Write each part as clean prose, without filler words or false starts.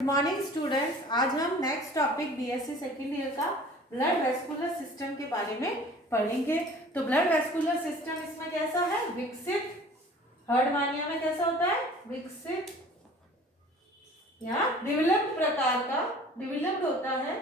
Good morning students. आज हम next topic BSc second year का ब्लड वेस्कुलर सिस्टम के बारे में पढ़ेंगे। तो ब्लड वेस्कुलर सिस्टम इसमें कैसा है? विकसित। हर्ड मानिया में कैसा होता है? विकसित या डेवलप्ड प्रकार का, डेवलप्ड होता है,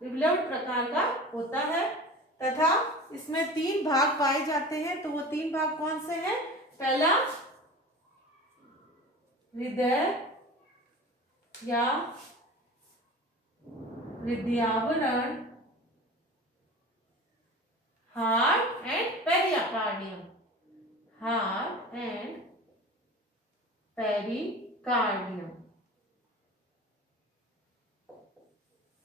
डेवलप्ड प्रकार का होता है तथा इसमें 3 भाग पाए जाते हैं। तो वो 3 भाग कौन से हैं? पहला हृदय या हृदयावरण, heart and pericardium, heart and pericardium.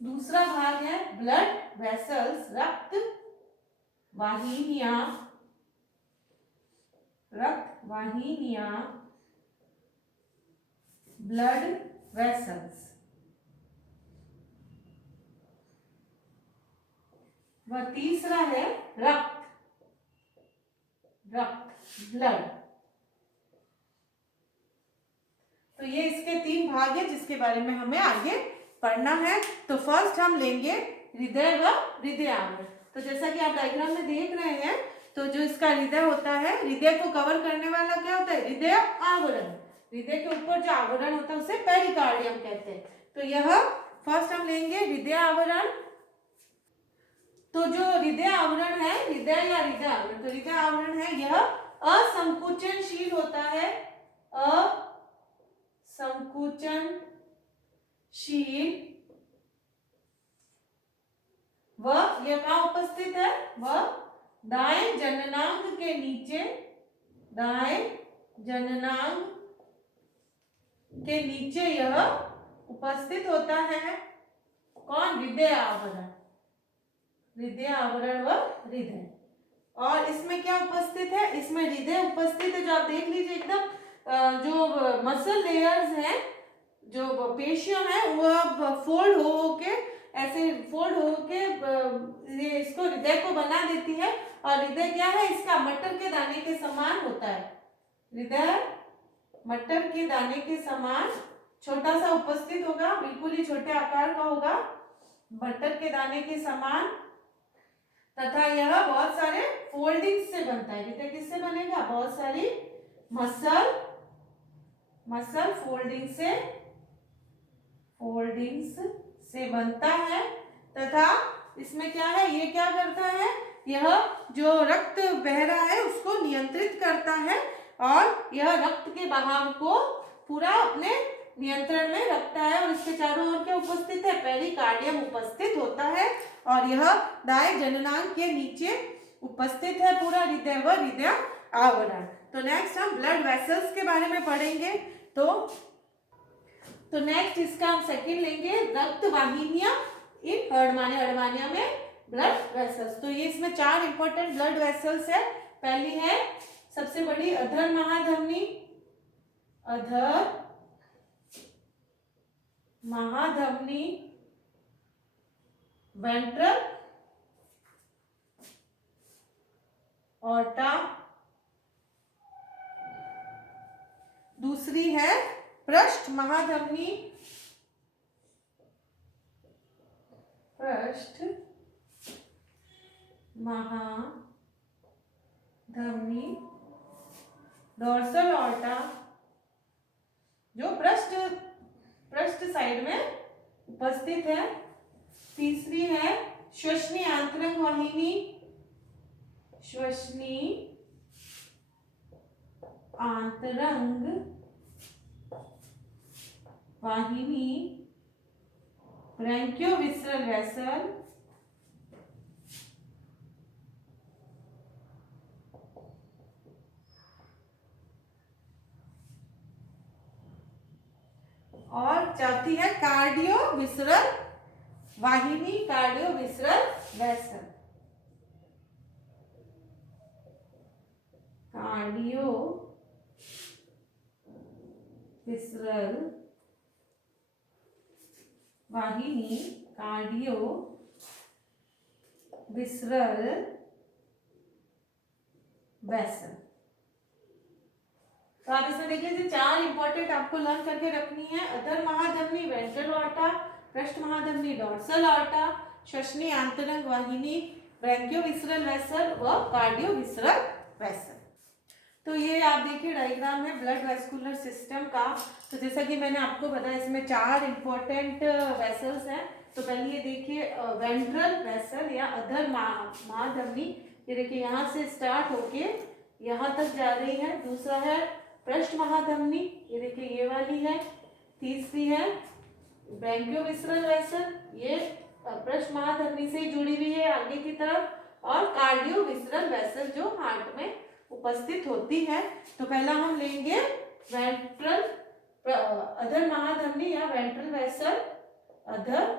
दूसरा भाग है ब्लड वेसल्स, रक्त वाहिनियां, रक्त वाहिनियां, ब्लड वेसल्स। वह तीसरा है रक्त, रक्त ब्लड। तो ये इसके 3 भाग है जिसके बारे में हमें आगे पढ़ना है। तो फर्स्ट हम लेंगे हृदय व हृदयावरण। तो जैसा कि आप डायग्राम में देख रहे हैं, तो जो इसका हृदय होता है, हृदय को कवर करने वाला क्या होता है? हृदय आवरण। हृदय के ऊपर जो आवरण होता है उसे पेरिकार्डियम कहते हैं। तो यह फर्स्ट हम लेंगे हृदय आवरण। तो जो हृदय आवरण है, हृदय या हृदय आवरण, तो हृदय आवरण है यह असंकुचनशील होता है, असंकुचनशील वह यह कहाँ उपस्थित है? वह दाएं जननांग के नीचे, दाएं जननांग के नीचे यह उपस्थित होता है। कौन? हृदय आवरण, हृदय आवरण व हृदय। और इसमें क्या उपस्थित है? इसमें हृदय उपस्थित है। जो आप देख लीजिए एकदम जो मसल लेयर्स हैं, जो पेशियां हैं, वह फोल्ड हो के, ऐसे फोल्ड हो के ये इसको हृदय को बना देती है। और हृदय क्या है? इसका मटर के दाने के समान होता है। हृदय मटर के दाने के समान छोटा सा उपस्थित होगा, बिल्कुल ही छोटे आकार का होगा, मटर के दाने के समान। तथा यह बहुत सारे फोल्डिंग्स से बनता है। हृदय किससे बनेगा? बहुत सारी मसल फोल्डिंग्स से बनता है। तथा इसमें क्या है? ये क्या करता है? यह जो रक्त बह रहा है उसको नियंत्रित करता है और यह रक्त के बहाव को पूरा अपने नियंत्रण में रखता है। और इसके चारों ओर क्या उपस्थित है? पेरिकार्डियम उपस्थित होता है और यह दाएं जननांग के नीचे उपस्थित है पूरा हृदय व हृदय आवरण। तो नेक्स्ट हम ब्लड वेसल्स के बारे में पढ़ेंगे। तो नेक्स्ट इसका हम सेकंड लेंगे रक्त वाहिनियां इन हर्डमानिया में ब्लड वेसल्स। तो ये इसमें 4 इंपॉर्टेंट ब्लड वेसल्स है। पहली है सबसे बड़ी अधर महाधमनी, अधर महाधमनी, वेंट्रल ऑर्टा। दूसरी है पृष्ठ महाधमनी, पृष्ठ महाधमनी, डोर्सल ऑर्टा, जो पृष्ठ साइड में उपस्थित है। तीसरी है श्वसनी आंतरिक वाहिनी, श्वसनी आंतरंग वाहिनी, ब्रैंकियोविसरल वेसल। और चौथी है कार्डियोविसरल वाहिनी, कार्डियोविसरल वेसल, कार्डियोविसरल वाहिनी, कार्डियोविसरल वेसल। तो आप इसमें देखिए ये 4 इंपॉर्टेंट आपको लर्न करके रखनी है। अधर महाधमनी वेंट्रल ऑर्टा, पृष्ठ महाधमनी डोर्सल ऑर्टा, श्वसनी आंतरंग वाहिनी, ब्रैंकियोविसरल वेसल व कार्डियोविसरल वेसल। तो ये आप देखिए डायग्राम है ब्लड वेस्कुलर सिस्टम का। तो जैसा कि मैंने आपको बताया इसमें 4 इंपॉर्टेंट वेसल्स हैं। तो पहले ये देखिए वेंट्रल वेसल या अधर महाधमनी, ये देखिए यहाँ से स्टार्ट होके यहाँ तक जा रही है। दूसरा है पृष्ठ महाधमनी, ये देखिए ये वाली है। तीसरी है ब्रैंकियोविसरल वेसल, ये पृष्ठ महाधमनी से जुड़ी हुई है आगे की तरफ। और कार्डियोविसरल वेसल जो हार्ट में उपस्थित होती है। तो पहला हम लेंगे वेंट्रल अधर महाधमनी या वेंट्रल वेसल, अधर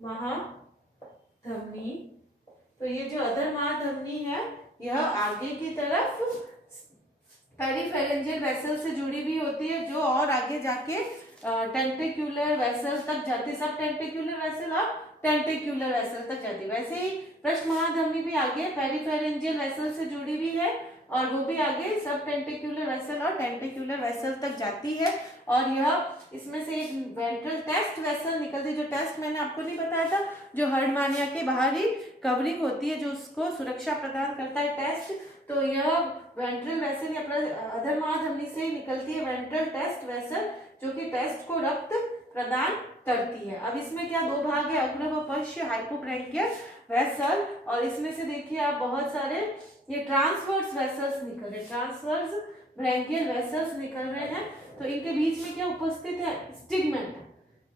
महाधमनी। तो ये जो अधर महाधमनी है यह आगे की तरफ पेरिफेरेंजियल वेसल से जुड़ी हुई होती है, जो और आगे जाके टेंटिक्युलर वेसल तक जाती है। सब टेंटिक्युलर वेसल और टेंटिक्युलर वेसल तक जाती है। वैसे ही पृष्ठ महाधमनी भी आगे पेरिफेरेंजियल वेसल से जुड़ी हुई है और वो भी आगे सब टेंटिक्युलर वेसल और टेंटिक्युलर वेसल तक जाती है। और यह इसमें से एक वेंट्रल टेस्ट वेसल निकलती है, जो टेस्ट मैंने आपको नहीं बताया था, जो हर्डमानिया के बाहर ही कवरिंग होती है, जो उसको सुरक्षा प्रदान करता है टेस्ट। तो यह वेंट्रल वेसल या अधर महाधमनी से निकलती है वेंट्रल टेस्ट वेसल, जो कि टेस्ट को रक्त प्रदान करती है। अब इसमें क्या 2 भाग है, अग्र व पश्च हाइपोब्रैंकियल वेसल। और इसमें से देखिए आप बहुत सारे ये ट्रांसवर्स वेसल्स निकल रहे, ट्रांसवर्स ब्रैंकियल वेसल्स निकल रहे हैं। तो इनके बीच में क्या उपस्थित है, स्टिग्मेटा।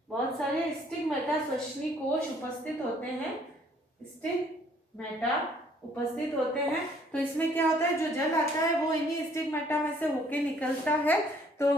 बहुत सारे स्टिग्मेटा श्वसनी कोश उपस्थित होते हैं, स्टिग्मेटा उपस्थित होते हैं। तो इसमें क्या होता है, जो जल आता है वो इन्हीं स्टिग्मेटा में से होके निकलता है, तो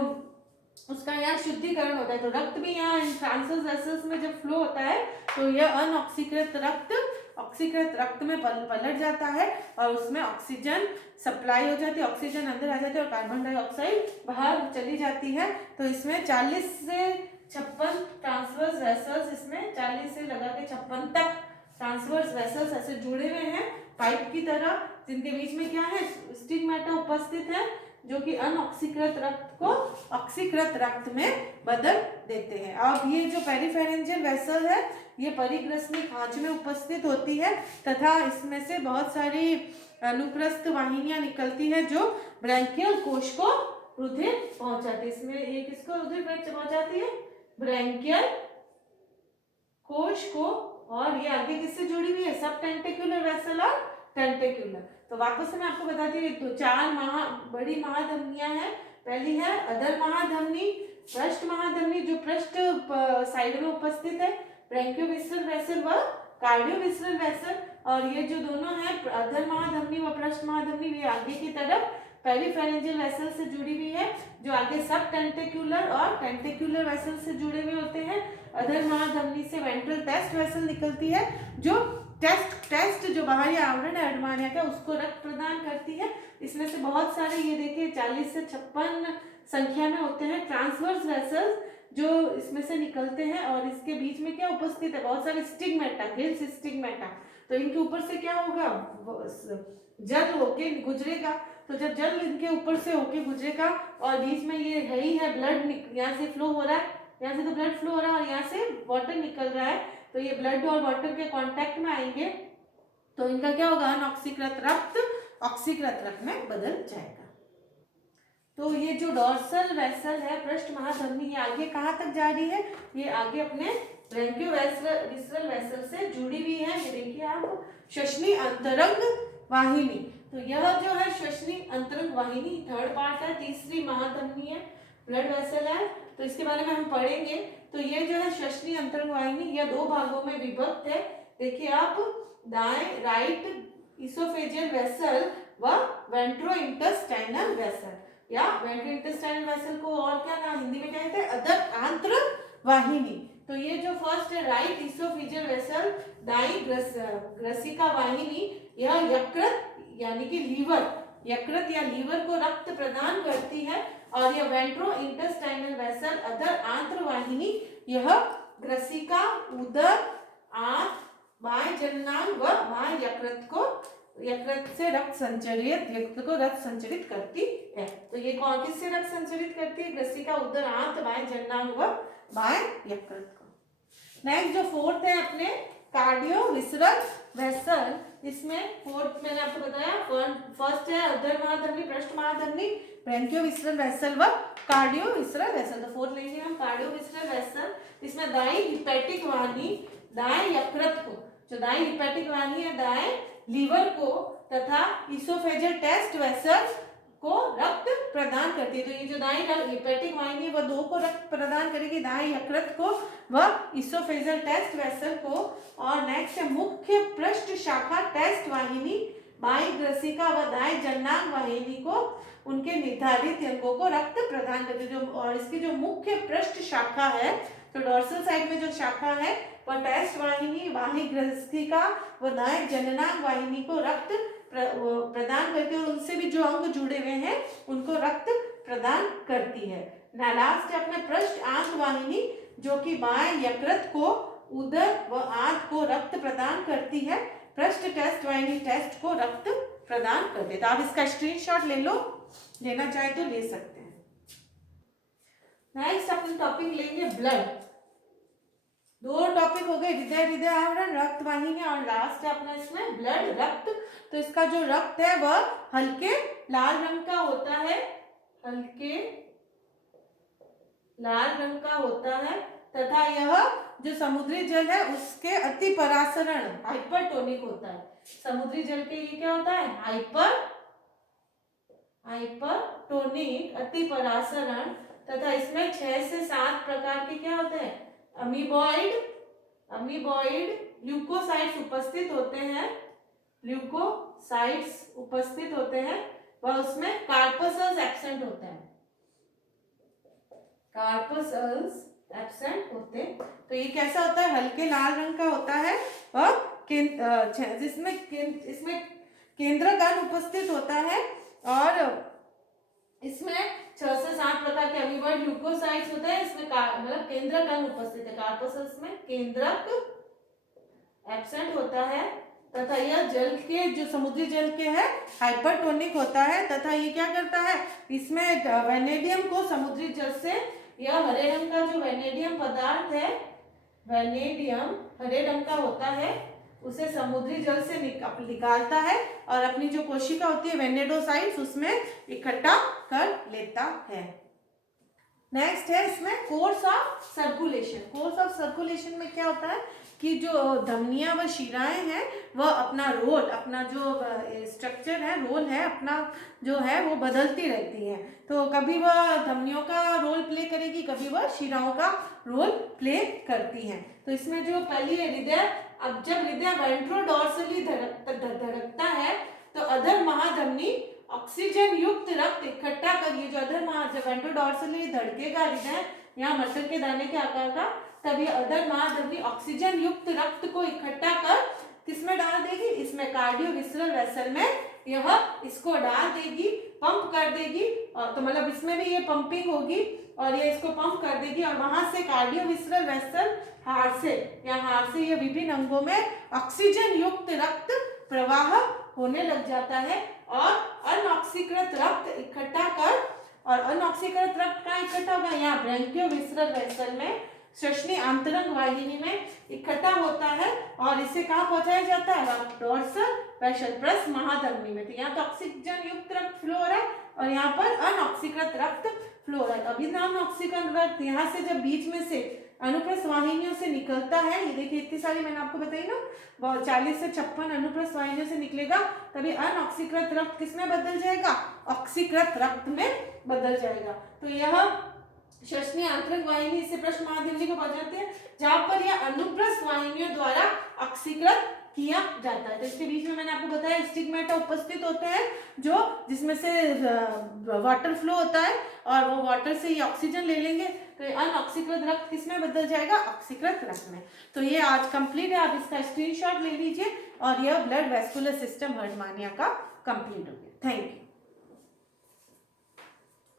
उसका यहाँ शुद्धिकरण होता है। तो रक्त भी यहाँ ट्रांसवर्स वेसल्स में जब फ्लो होता है तो यह अनऑक्सीकृत रक्त ऑक्सीकृत रक्त में पलट जाता है और उसमें ऑक्सीजन सप्लाई हो जाती है, ऑक्सीजन अंदर आ जाती है और कार्बन डाइऑक्साइड बाहर चली जाती है। तो इसमें 40 से 56 ट्रांसवर्स वेसल्स, इसमें 40 से लगा के 56 तक ट्रांसवर्स वेसल्स ऐसे जुड़े हुए हैं पाइप की तरह, जिनके बीच में क्या है, स्टिग्मेटा उपस्थित है, जो कि अनऑक्सीकृत रक्त को ऑक्सीकृत रक्त में बदल देते हैं। अब ये जो पेरिफेरेंजियल वेसल है ये परिग्रसनी खांच में उपस्थित होती है तथा इसमें से बहुत सारी अनुप्रस्थ वाहिनियां निकलती है जो ब्रैंकियल कोश को रुधिर पहुंचाती है। इसमें ये किसको रुधिर पहुंचाती है, ब्रैंकियल कोश को। और ये आगे किससे जुड़ी हुई है, सब टेंटिक्युलर वेसल और टेंटिक्युलर। तो वापस से मैं आपको बताती हूँ, तो 4 बड़ी महाधमनियां हैं। पहली है अधर महाधमनी, पृष्ठ महाधमनी जो पृष्ठ साइड में उपस्थित है, ब्रैंकियोविसरल वेसल व कार्डियोविसरल वेसल। और ये जो दोनों है अधर महाधमनी व पृष्ठ महाधमनी, वे आगे की तरफ पेरिफेरेंजियल वेसल से जुड़ी हुई है, जो आगे सब टेंटिक्युलर और टेंटिक्युलर वेसल से जुड़े हुए होते हैं। अधर महाधमनी से वेंट्रल टेस्ट वेसल निकलती है, जो टेस्ट जो बाहरी आवरण है हर्डमानिया का, उसको रक्त प्रदान करती है। इसमें से बहुत सारे ये देखिए 40 से 56 संख्या में होते हैं ट्रांसवर्स वेसल्स, जो इसमें से निकलते हैं। और इसके बीच में क्या उपस्थित है, बहुत सारे स्टिग्मेटा, गिल्स स्टिग्मेटा। तो इनके ऊपर से क्या होगा, जल होके गुजरेगा। तो जब जल इनके ऊपर से होके गुजरेगा और बीच में ये है ही है ब्लड, यहाँ से फ्लो हो रहा है, यहाँ से तो ब्लड फ्लो हो रहा है और यहाँ से वाटर निकल रहा है, तो ये ब्लड और वाटर के कांटेक्ट में आएंगे तो इनका क्या होगा, अनऑक्सीकृत रक्त ऑक्सीकृत रक्त में बदल जाएगा। तो ये जो डोर्सल वेसल है पृष्ठ महाधमनी, ये आगे कहाँ तक जा रही है, ये आगे अपने ब्रैंकियोविसरल वेसल से जुड़ी हुई है। ये देखिए आप, श्वसनी अंतरंग वाहिनी। तो यह जो है श्वसनी अंतरंग वाहिनी 3rd पार्ट है, तीसरी महाधमनी है, ब्लड वेसल है, तो इसके बारे में हम पढ़ेंगे। तो ये जो है श्वसनी अंतरंग वाहिनी, यह 2 भागों में विभक्त है। देखिए आप, दाएं राइट इसोफेजियल वेसल व वेंट्रोइंटेस्टाइनल वेसल, या वेंट्रोइंटेस्टाइनल वेसल को और क्या नाम हिंदी में क्या कहते हैं, अधर आंत्र वाहिनी। तो ये जो फर्स्ट है राइट इसोफेजियल वेसल, दाई ग्रसिका वाहिनी, यह यकृत यानी कि लीवर, यकृत या लीवर को रक्त प्रदान करती है। और यह वेंट्रो इंटेस्टाइनल वेसल अधर आंत्र वाहिनी, यह ग्रसिका, उदर, आंत, बाह्य जननांग व बाह्य यकृत को यकृत से रक्त संचरित, यकृत को रक्त संचरित करती है। तो ये कौन किससे रक्त संचरित करती है? ग्रसिका, उदर, आंत, बाएं जननांग व बाएं यकृत को। नेक्स्ट जो फोर्थ है अपने कार्डियो विसरल वेसल, इसमें फोर्थ मैंने आपको बताया, फर्स्ट है अधर महाधमनी, पृष्ठ महाधमनी, ब्रैंकियो विसरल वेसल व कार्डियो विसरल वेसल। तो फोर्थ लेंगे हम कार्डियो विसरल वेसल। इसमें दाएं हिपैटिक वाहिनी दाएं यकृत को, जो दाएं हिपैटिक वाहिनी है दाएं लीवर को तथा इसोफेजल टेस्ट वेसल को रक्त प्रदान करती है। तो ये जो दाएं हिपैटिक वाहिनी है वह दो को रक्त प्रदान करेगी, दाएं यकृत को व इसोफेजल टेस्ट वेसल को। और नेक्स्ट है मुख्य पृष्ठ शाखा टेस्ट वाहिनी बाएं ग्रसिका व दाएं जननांग वाहिनी को उनके निर्धारित अंगों को रक्त प्रदान करती है। और इसकी जो मुख्य पृष्ठ शाखा है, तो डोर्सल साइड में जो शाखा है वह टेस्ट वाहिनी बाह्य ग्रसिका व दाएं जननांग वाहिनी को रक्त प्रदान करती है और उनसे भी जो अंग जुड़े हुए हैं उनको रक्त प्रदान करती है। लास्ट है अपने पृष्ठ आंत वाहिनी, जो कि बाएं यकृत को, उदर व आंत को रक्त प्रदान करती है। पृष्ठ टेस्ट वाहिनी टेस्ट को रक्त प्रदान करती है। तो आप इसका स्क्रीनशॉट ले लो, लेना चाहे तो ले सकते हैं। नेक्स्ट अपने टॉपिक लेंगे ब्लड। दो टॉपिक हो गए, हृदय, हृदय आवरण, रक्त वाहिनी, और लास्ट है अपना इसमें ब्लड, रक्त। तो इसका जो रक्त है वह हल्के लाल रंग का होता है, हल्के लाल रंग का होता है तथा यह जो समुद्री जल है उसके अति परासरण हाइपरटोनिक होता है। समुद्री जल के लिए क्या होता है? हाइपरटोनिक, अति परासरण, तथा इसमें 6 से 7 प्रकार के क्या होते हैं? अमीबॉइड ल्यूकोसाइट्स उपस्थित होते हैं, ल्यूकोसाइट्स उपस्थित होते हैं, वह उसमें कार्पसल्स एब्सेंट होते हैं, कार्पसल्स एब्सेंट होते हैं। तो ये कैसा होता है? हल्के लाल रंग का होता है और जिसमें इसमें केंद्रकण उपस्थित होता है और इसमें 6 से 7 प्रकार के अमीबॉइड ल्यूकोसाइट्स होते हैं। इसमें मतलब केंद्रकण उपस्थित है, कार्पसल्स में केंद्रक एब्सेंट होता है तथा यह जल के जो समुद्री जल के है हाइपरटोनिक होता है तथा ये क्या करता है? इसमें वेनेडियम को समुद्री जल से, यह हरे रंग का जो वेनेडियम पदार्थ है, वेनेडियम हरे रंग का होता है, उसे समुद्री जल से निकालता है और अपनी जो कोशिका होती है वेनेडोसाइट्स उसमें इकट्ठा कर लेता है। नेक्स्ट है इसमें course of circulation. Course of circulation में क्या होता है कि जो धमनियां व शिराएं हैं वह अपना रोल, अपना जो स्ट्रक्चर है, रोल है अपना जो है वो बदलती रहती हैं। तो कभी वह धमनियों का रोल प्ले करेगी, कभी वह शिराओं का रोल प्ले करती हैं। तो इसमें जो पहली है हृदय। अब जब हृदय वेंट्रोडोर्सली धड़कता है तो अधर महाधमनी ऑक्सीजन युक्त रक्त इकट्ठा करिए। जो अधर जब वेंट्रोडोर्सली धड़केगा हृदय यहाँ मटर के दाने के आकार का, तब ये अधर महाधमनी ऑक्सीजन युक्त रक्त को इकट्ठा कर किसमें डाल देगी? इसमें कार्डियो विसरल वेसल में यह इसको डाल देगी, पंप कर देगी। और तो मतलब इसमें भी ये पंपिंग होगी और ये इसको पंप कर देगी और वहां से कार्डियो विसरल वेसल हार्ट से ये विभिन्न अंगों में ऑक्सीजन युक्त रक्त प्रवाह होने लग जाता है और अनऑक्सीकृत रक्त इकट्ठा कर, और अनऑक्सीकृत रक्त कहाँ इकट्ठा होगा? यहाँ ब्रैंकियो विसरल वेसल में, श्वसनी आंतरंग वाहिनी में इकट्ठा होता है और इसे कहाँ पहुंचाया जाता है? डोर्सल वेसल, पृष्ठ महाधमनी में। तो यहाँ तो ऑक्सीजन युक्त रक्त फ्लो हो रहा है और यहाँ पर अनऑक्सीकृत रक्त फ्लो हो रहा है। अभी अनऑक्सीकृत रक्त यहाँ से जब बीच में से अनुप्रस्थ वाहिनियों से निकलता है, ये देखिए इतनी सारी मैंने आपको बताई ना, 40 से 56 अनुप्रस्थ वाहिनियों से निकलेगा, तभी अनऑक्सीकृत रक्त किसमें बदल जाएगा? ऑक्सीकृत रक्त में बदल जाएगा। तो यह श्वसनीय आंतरिक वाहिनी इससे पृष्ठ महाधमनी को पहुंचाती है जहां पर यह अनुप्रस्थ वाहिनियों द्वारा ऑक्सीकृत किया जाता है। तो इसके बीच में मैंने आपको बताया स्टिग्मेटा उपस्थित होते हैं जो जिसमें से वाटर फ्लो होता है और वो वाटर से ये ऑक्सीजन ले लेंगे, तो ये अनऑक्सीकृत रक्त किसमें बदल जाएगा? ऑक्सीकृत रक्त में। तो ये आज कंप्लीट है, आप इसका स्क्रीनशॉट ले लीजिए और यह ब्लड वेस्कुलर सिस्टम हर्टमानिया का कंप्लीट हो गया। Thank you.